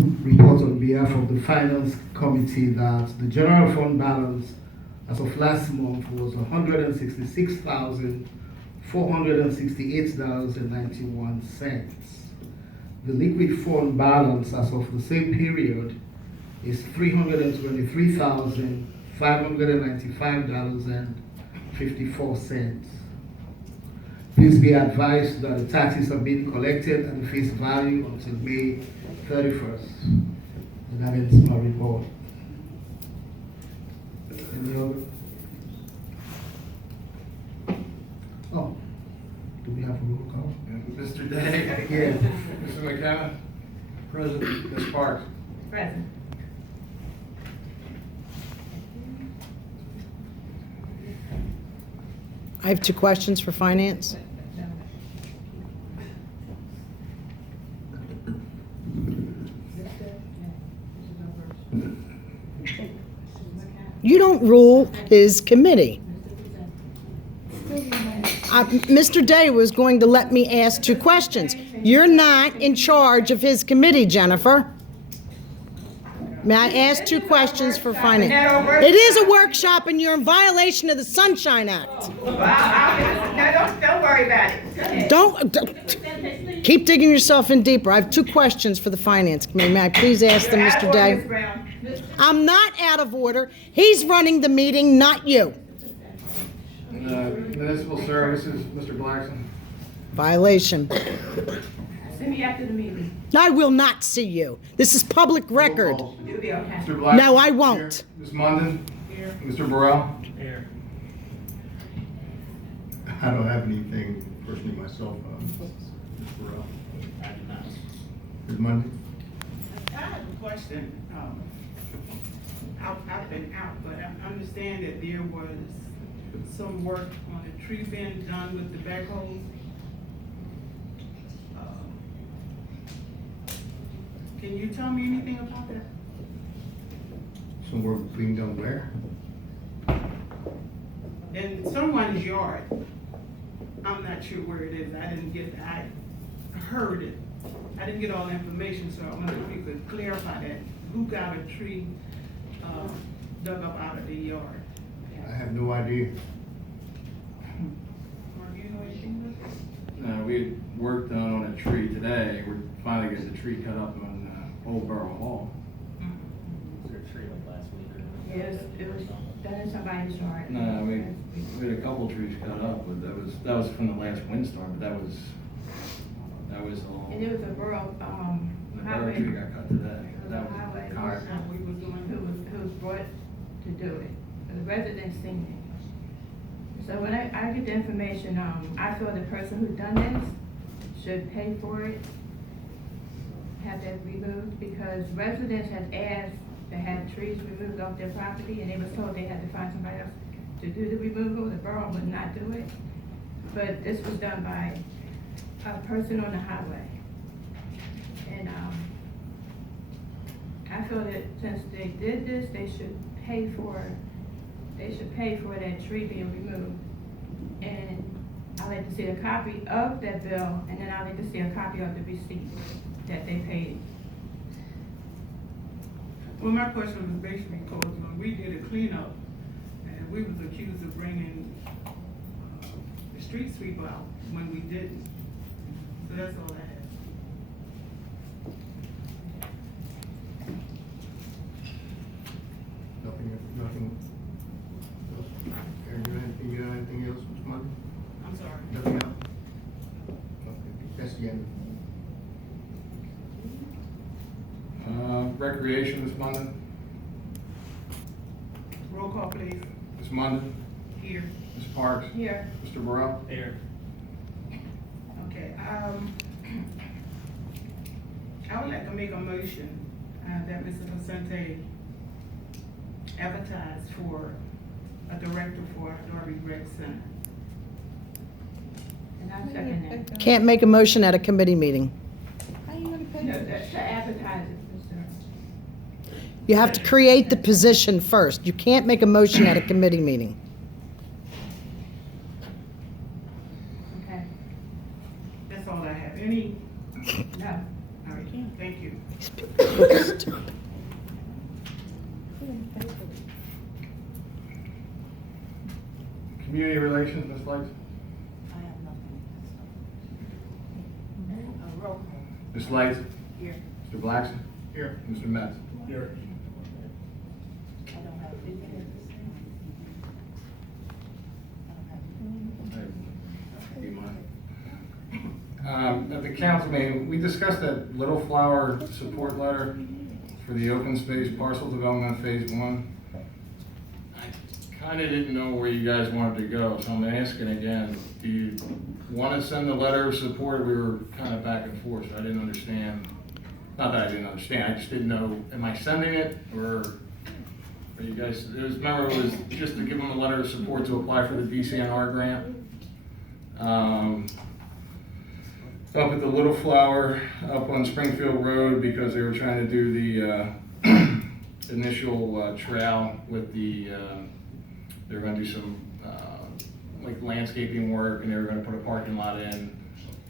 report on behalf of the Finance Committee that the general fund balance as of last month was $166,468.91. The liquid fund balance as of the same period is $323,595.54. Please be advised that the taxes are being collected at the face value until May 31st. And that ends my report. Any other? Oh, do we have a roll call? Mr. Day? Yes. Mr. McKenna? Present. Ms. Parks? Present. I have 2 questions for finance. You don't rule his committee. Mr. Day was going to let me ask 2 questions. You're not in charge of his committee, Jennifer. May I ask 2 questions for finance? It is a workshop and you're in violation of the Sunshine Act. No, don't worry about it. Don't keep digging yourself in deeper. I have 2 questions for the finance committee. May I please ask them, Mr. Day? I'm not out of order. He's running the meeting, not you. Municipal Services, Mr. Blackson? Violation. See me after the meeting. I will not see you. This is public record. You'll be okay. Mr. Blackson? No, I won't. Here. Ms. Munden? Here. Mr. Borough? Here. I don't have anything personally myself, Mr. Borough. I do not. Ms. Monday? I have a question. I've been out, but I understand that there was some work on the tree bin done with the backhoe. Can you tell me anything about that? Some work being done where? In someone's yard. I'm not sure where it is. I heard it. I didn't get all the information, so I wonder if you could clarify that. Who got a tree dug up out of the yard? I have no idea. Mark, you know anything about that? We worked on a tree today. We're finally getting the tree cut up on Old Borough Hall. Was there a tree like last week or? Yes, it was done in somebody's yard. No, we had a couple trees cut up, but that was from the last windstorm, but that was all. And it was a borough, The borough highway. tree got cut today. It was That a was highway car. person We was doing who was brought to do it. The residents seen it. So when I get the information, I feel the person who done this should pay for it, have that removed, because residents had asked to have trees removed off their property, and they was told they had to find somebody else to do the removal. The borough would not do it. But this was done by a person on the highway. And I feel that since they did this, they should pay for that tree being removed. And I'd like to see a copy of that bill, and then I'd like to see a copy of the receipt that they paid. Well, my question was basically because when we did a cleanup, and we was accused of bringing the street sweeper out when we didn't. So that's all I have. Nothing else? Aaron, you got anything else, Ms. Monday? I'm sorry. Nothing else? Okay, that's the end. Recreation, Ms. Munden? Roll call, please. Ms. Munden? Here. Ms. Parks? Here. Mr. Borough? Here. Okay, I would like to make a motion that Mr. Vicente advertise for a director for our Darby Rec Center. And I second that. Can't make a motion at a committee meeting. No, that's to advertise it, Mr. You have to create the position first. You can't make a motion at a committee meeting. Okay. That's all I have. Any? No. All right, thank you. These people are stupid. Community relations, Ms. Lights? I have nothing. A roll call. Ms. Lights? Here. Mr. Blackson? Here. Mr. Metz? Here. I don't have anything. Do you mind? At the council meeting, we discussed that Little Flower support letter for the open space parcel development phase 1. I kind of didn't know where you guys wanted to go, so I'm asking again, do you want to send the letter of support? We were kind of back and forth, so I didn't understand. Not that I didn't understand, I just didn't know, am I sending it, or are you guys, remember it was just to give them a letter of support to apply for the DCNR grant? Up at the Little Flower, up on Springfield Road, because they were trying to do the initial trail with the, they were gonna do some like landscaping work, and they were gonna put a parking lot in,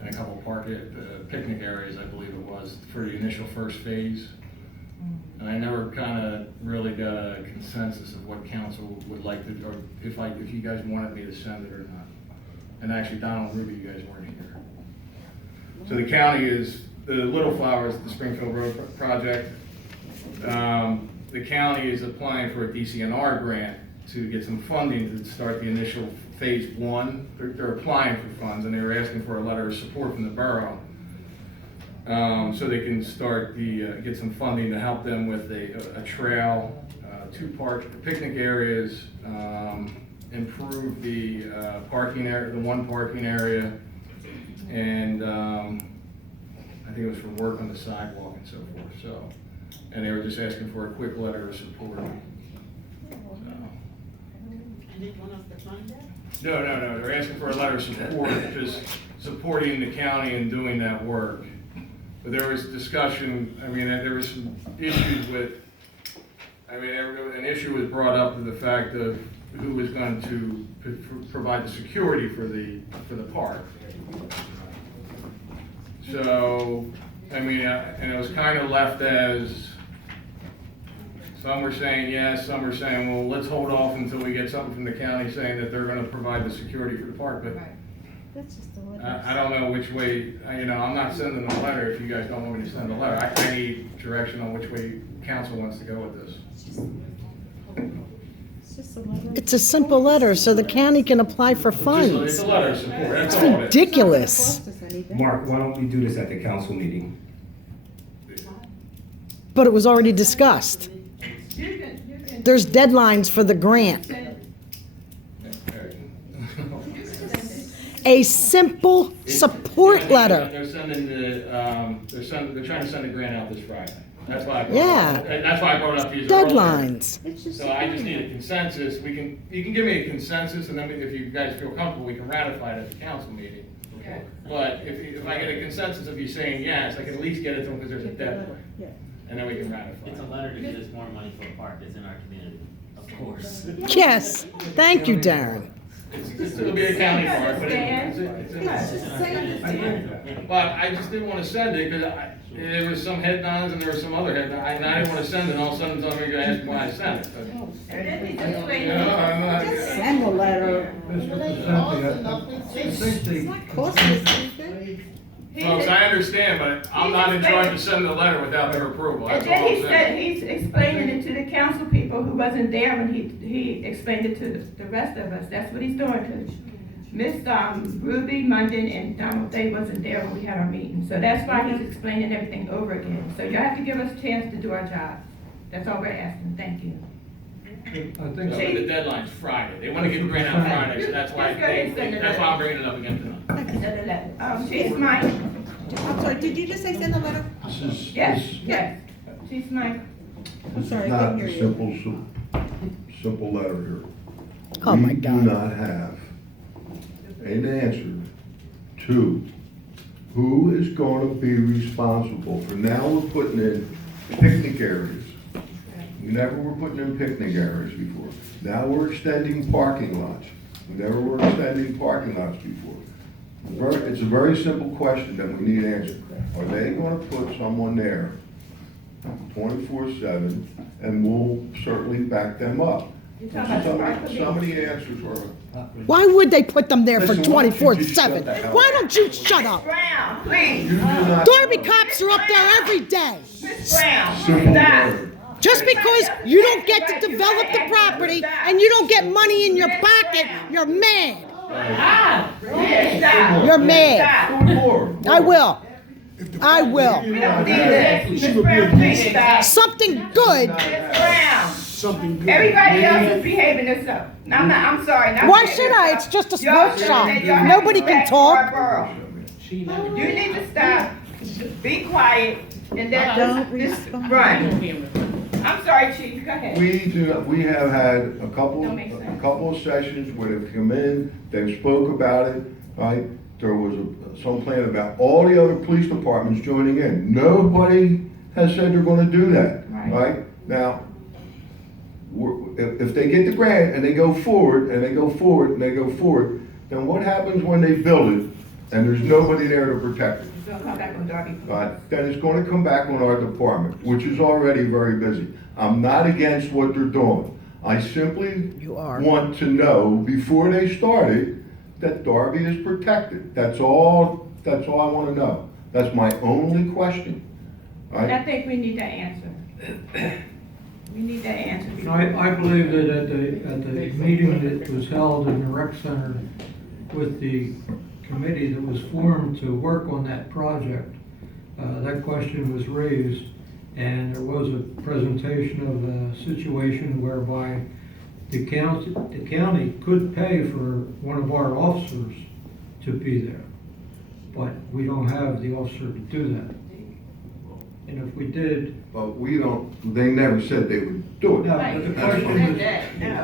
and a couple of picnic areas, I believe it was, for the initial first phase. And I never kind of really got a consensus of what council would like to, or if you guys wanted me to send it or not. And actually, Donald and Ruby, you guys weren't here. So the county is, the Little Flowers, the Springfield Road project. The county is applying for a DCNR grant to get some funding to start the initial phase 1. They're applying for funds, and they're asking for a letter of support from the borough. So they can start get some funding to help them with a trail, 2 picnic areas, improve the parking area, the 1 parking area, and I think it was for work on the sidewalk and so forth. So, and they were just asking for a quick letter of support. So. And they want us to fund that? No, they're asking for a letter of support, just supporting the county in doing that work. But there was discussion, I mean, there was some issues with, an issue was brought up with the fact of who was going to provide the security for the park. So, and it was kind of left as, some were saying yes, some were saying, well, let's hold off until we get something from the county saying that they're gonna provide the security for the park, but I don't know which way, I'm not sending a letter if you guys don't want me to send a letter. I need direction on which way council wants to go with this. It's a simple letter, so the county can apply for It's funds. a letter of support, that's It's all it is. ridiculous. Mark, why don't we do this at the council meeting? But it was already discussed. There's deadlines for the grant. A simple support letter. They're sending they're trying to send a grant out this Friday. That's why I brought up these earlier. Deadlines. So I just need a consensus. You can give me a consensus, and then if you guys feel comfortable, we can ratify it at the council meeting. Okay. But if I get a consensus of you saying yes, I can at least get it to them because there's a deadline. And then we can ratify It's a it. letter to get us more money for a park that's in our community, of course. Yes, thank you, Darren. It'll be a county park, but it's It's in our community. but I just didn't want to send it because there was some head nods and there was some other head nods, and I didn't want to send it, and all of a sudden somebody's going to ask me why I sent it. And then he just waited. You know, I'm not. Send a letter. Folks, I understand, but I'm not in charge of sending a letter without their approval, And that's all then he I'm said, saying. he's explaining it to the council people who wasn't there when he explained it to the rest of us. That's what he's doing, because Miss Ruby Munden and Donald Day wasn't there when we had our meeting. So that's why he's explaining everything over again. So you have to give us a chance to do our job. That's all we're asking, thank you. So the deadline's Friday, they want to get the grant out Friday, so that's why, that's why I'm bringing it up again tonight. She's mine. I'm sorry, did you just say send a letter? Yes. She's mine. I'm sorry, I Not couldn't a hear you. simple letter here. Oh, my We do God. not have an answer to who is going to be responsible for, now we're putting in picnic areas. We never were putting in picnic areas before. Now we're extending parking lots. We never were extending parking lots before. It's a very simple question that we need answered. Are they gonna put someone there 24/7, and we'll certainly back them up. You're talking about the park police. Some of the answers are, Why would they put them there for Listen, why don't you just 24/7? shut the hell Why up? don't you shut up? Brown, you please. do not. Darby cops are up there every day. Miss Brown, Simple stop. word. Just because you don't get to develop the property and you don't get money in your pocket, you're mad. Stop. You're mad. More. I will. I will. We don't need this. Miss Brown, please stop. Something good. Miss Brown. Everybody else is behaving themselves. I'm sorry. not Why behaving should I? themselves. It's just a Y'all workshop. should- y'all have Nobody can respect for our talk. borough. You need to stop, be quiet, and let this run. I'm sorry, Chief, go ahead. We have had a couple Don't make sense. of sessions where they've come in, they've spoke about it, right? There was some plan about all the other police departments joining in. Nobody has said they're gonna do that, Right. right? Now, if they get the grant and they go forward, and they go forward, and they go forward, then what happens when they build it and there's nobody there to protect it? It's gonna come back on Darby. Then it's gonna come back on our department, which is already very busy. I'm not against what they're doing. I simply You are. want to know before they started that Darby is protected. That's all I wanna know. That's my only question, And I right? think we need that answer. We need that answer. I believe that at the meeting that was held in the rec center with the committee that was formed to work on that project, that question was raised, and there was a presentation of a situation whereby the county could pay for one of our officers to be there, but we don't have the officer to do that. And if we did, But they never said they would do it. no, but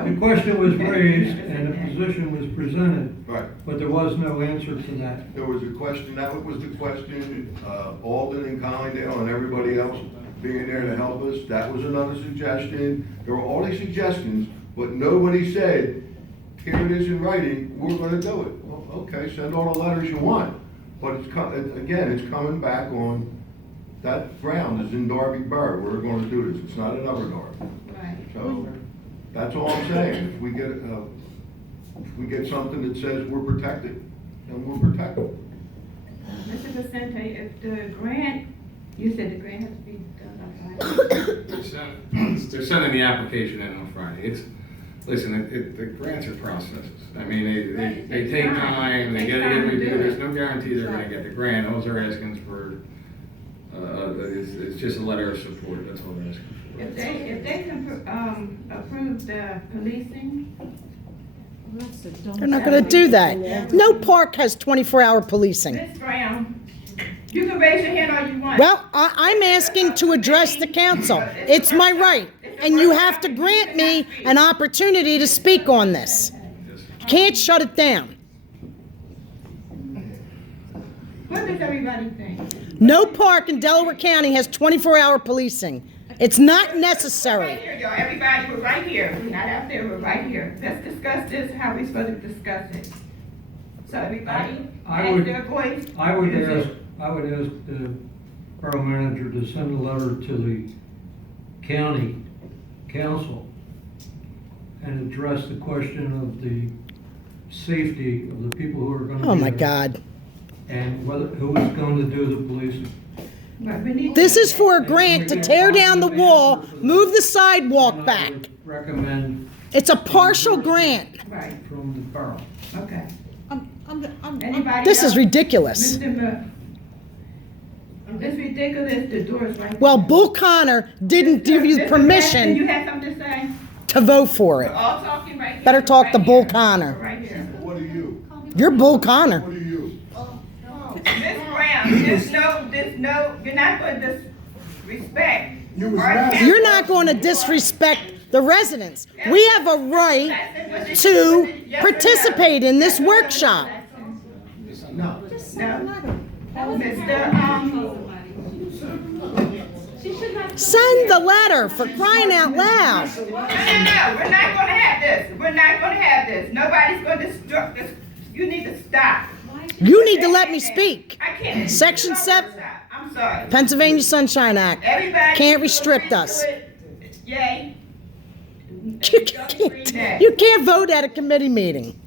the question was raised and the position was presented, Right. but there was no answer to that. There was a question, that was the question, Alden and Collingdale and everybody else being there to help us, that was another suggestion. There were all these suggestions, but nobody said, here it is in writing, we're gonna do it. Well, okay, send all the letters you want, but it's coming back on, that ground is in Darby Borough, we're gonna do this, it's not another Darby. Right. So, that's all I'm saying, if we get something that says we're protected, then we're protected. Mr. Vicente, if the grant, you said the grant has to be done on Friday. They're sending the application in on Friday. The grants are processes. I mean, they take time, they get it reviewed. There's no guarantee they're gonna get the grant. All they're asking is for, it's just a letter of support. That's all they're asking for. If they can, approve the policing, They're not gonna do that. No park has 24-hour policing. Ms. Brown, you can raise your hand all you want. Well, I'm asking to address the council. It's my right, and you have to grant me an opportunity to speak on this. You can't shut it down. What does everybody think? No park in Delaware County has 24-hour policing. It's not Right necessary. here, y'all, everybody, we're right here, we're not out there, we're right here. Let's discuss this, how we supposed to discuss it. So everybody, I has would- their voice. I would Use ask it. the borough manager to send a letter to the county council and address the question of the safety of the people who are gonna be there. Oh, my God. And who is going to do the policing. But we need. This is for a grant to tear down the wall, move the sidewalk And I back. would recommend It's a partial grant. Right, from the borough. okay. I'm Anybody This is else? ridiculous. Mr. Moore. It's ridiculous, the door's right. Well, there. Bull Connor didn't give you Mr. Jackson, permission you have something to say? to vote for We're it. all talking right here. Better talk right to Bull here. Connor. We're right here. What are you? You're Bull Connor. What are you? Miss Brown, you're not going to disrespect. You're not going to disrespect the residents. We have a right to participate in this workshop. No. Mr. Send the letter for crying out loud. No, we're not gonna have this. We're not gonna have this. Nobody's gonna disrupt this. You need to stop. You need to let me speak. I can't. Section No, 7. stop. I'm I'm sorry. Pennsylvania Sunshine Act. Everybody. Can't restrict us. Yay. You can't vote at a committee meeting.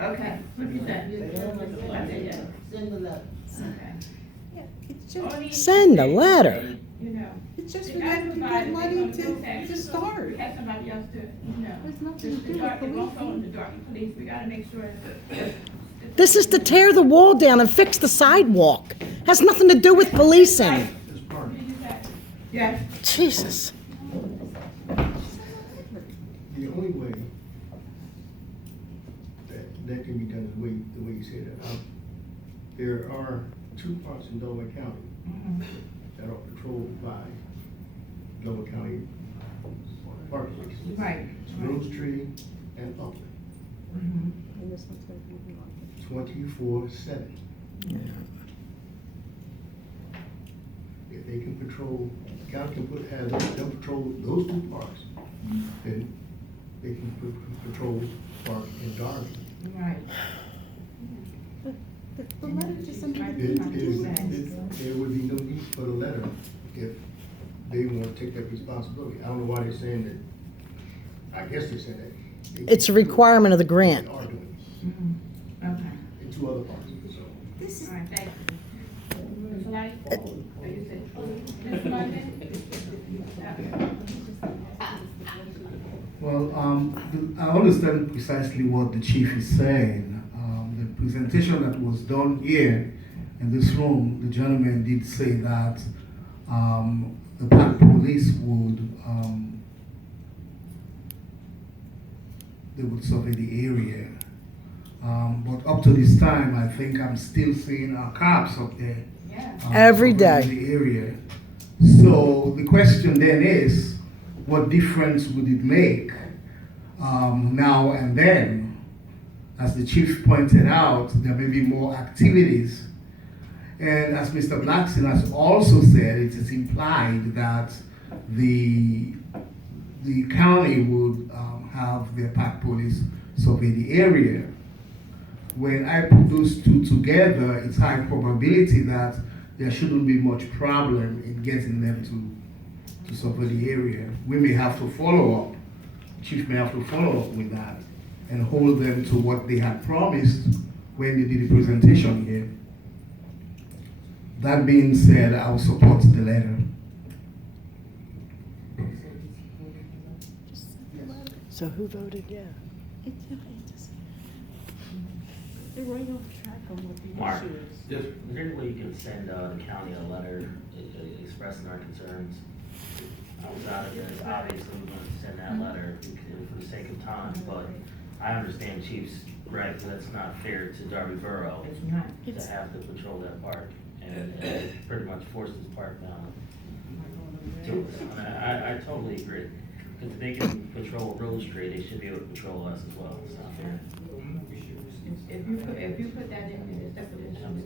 Okay, what you say? I said yes. Send the letter. Okay. Yeah, it's just, Only- Send a letter. You know. it's just If for them to everybody, get money they gonna do that, to start. Have somebody else to, you know. There's nothing to The do with Darby, police. won't go with the Darby police, we gotta make sure that. This is to tear the wall down and fix the sidewalk. Has nothing to do with policing. Yes. Jesus. The only way that can be done is the way you say that. There are 2 parts in Delaware County that are patrolled by Delaware County Park Police. Right. Rose Tree and Upland. 24/7. If they can patrol, the county can have them patrol those 2 parks, then they can patrol Park and Darby. Right. The letter just somebody There to do that. there would be no need for the letter if they want to take that responsibility. I don't know why they're saying that. I guess they're saying that. It's a requirement of the grant. They are doing Okay. it in 2 other parks, so. This is, All right, thank you. Ms. Light? Or you said, Ms. London? Well, I understand precisely what the chief is saying. The presentation that was done here in this room, the gentleman did say that the park police they would survey the area. But up to this time, I think I'm still seeing our cops up there. Yeah. Every surveying day. the area. So the question then is, what difference would it make now and then? As the chief pointed out, there may be more activities. And as Mr. Blackson has also said, it is implied that the county would have their park police survey the area. When I put those 2 together, it's high probability that there shouldn't be much problem in getting them to survey the area. We may have to follow up. Chief may have to follow up with that and hold them to what they had promised when they did the presentation here. That being said, I will support the letter. So who voted yeah? they're right off track on what the Mark. issue is. Yes. Is there any way you can send the county a letter expressing our concerns? I was out of this, obviously we want to send that letter for the sake of time, but I understand Chief's right, that's not fair to Darby Borough It's not. to have to patrol that park and pretty much force this park down to us. And I totally agree. Because if they can patrol Rose Street, they should be able to patrol us as well. It's not fair. If you put that in the definition,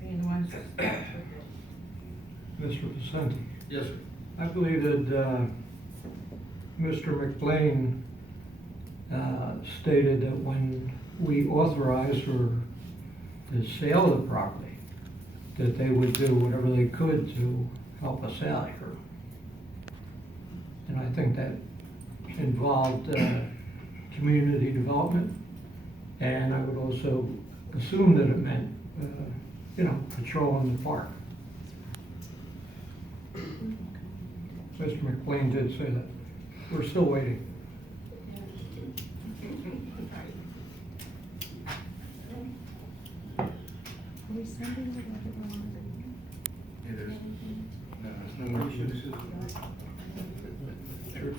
being the ones. Mr. Vicente, Yes, sir. I believe that Mr. McLean stated that when we authorized for the sale of the property, that they would do whatever they could to help us out here. And I think that involved community development, and I would also assume that it meant, patrolling the park. Mr. McLean did say that. We're still waiting. Are we sending the letter on? It is. No, there's no more issues. Sure.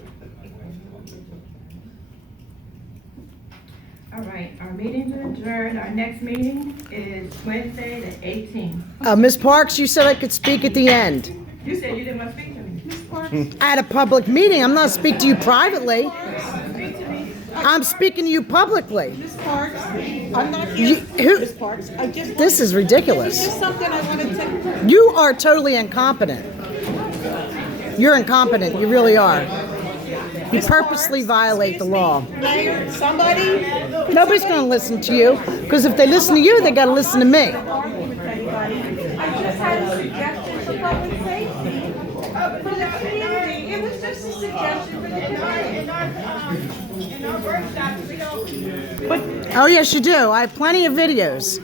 All right, our meeting's adjourned. Our next meeting is Wednesday, the 18th. Ms. Parks, you said I could speak at the end. You said you didn't want to speak to me. At a public meeting, I'm not speaking to you privately. Speak to me. I'm speaking to you publicly. Ms. Parks, I'm not You- here. who- Ms. Parks, I just. This is ridiculous. This is something I wanted to. You are totally incompetent. You're incompetent, you really are. You purposely violate the law. Mayor, somebody. Nobody's gonna listen to you, because if they listen to you, they gotta listen to me. Argue with anybody. for the community. It was just a suggestion for the community. In our workshops, we don't. Oh, yes, you do. I have plenty of videos.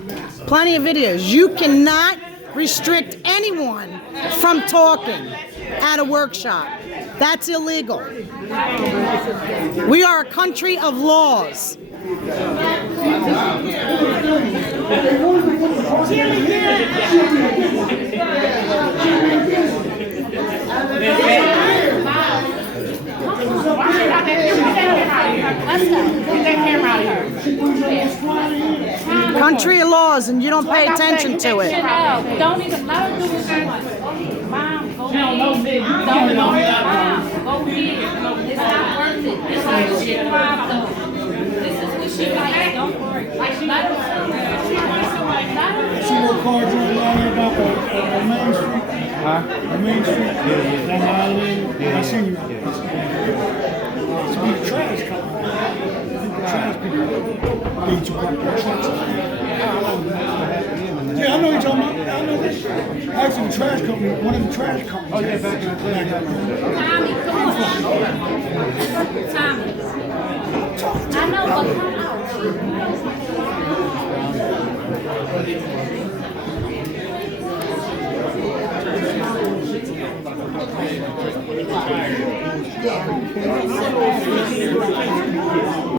Plenty of videos. You cannot restrict anyone from talking at a workshop. That's illegal. We are a country of laws. Country of laws, and you don't pay attention to it. Don't even let her do it. Mom, go ahead. Mom, go ahead. It's not worth it. This is what she drives though. This is what she likes. Don't worry. Let her. See what cards on line about on Main Street? Huh? On Main Street? Yeah. That island? Yeah. I seen you out there. It's a big trash company. Trash people. Need to park their trucks. Yeah, I know you're talking about. I know this. Actually, the trash company, one of the trash companies. Oh, yeah, back in the day. Tommy, come on.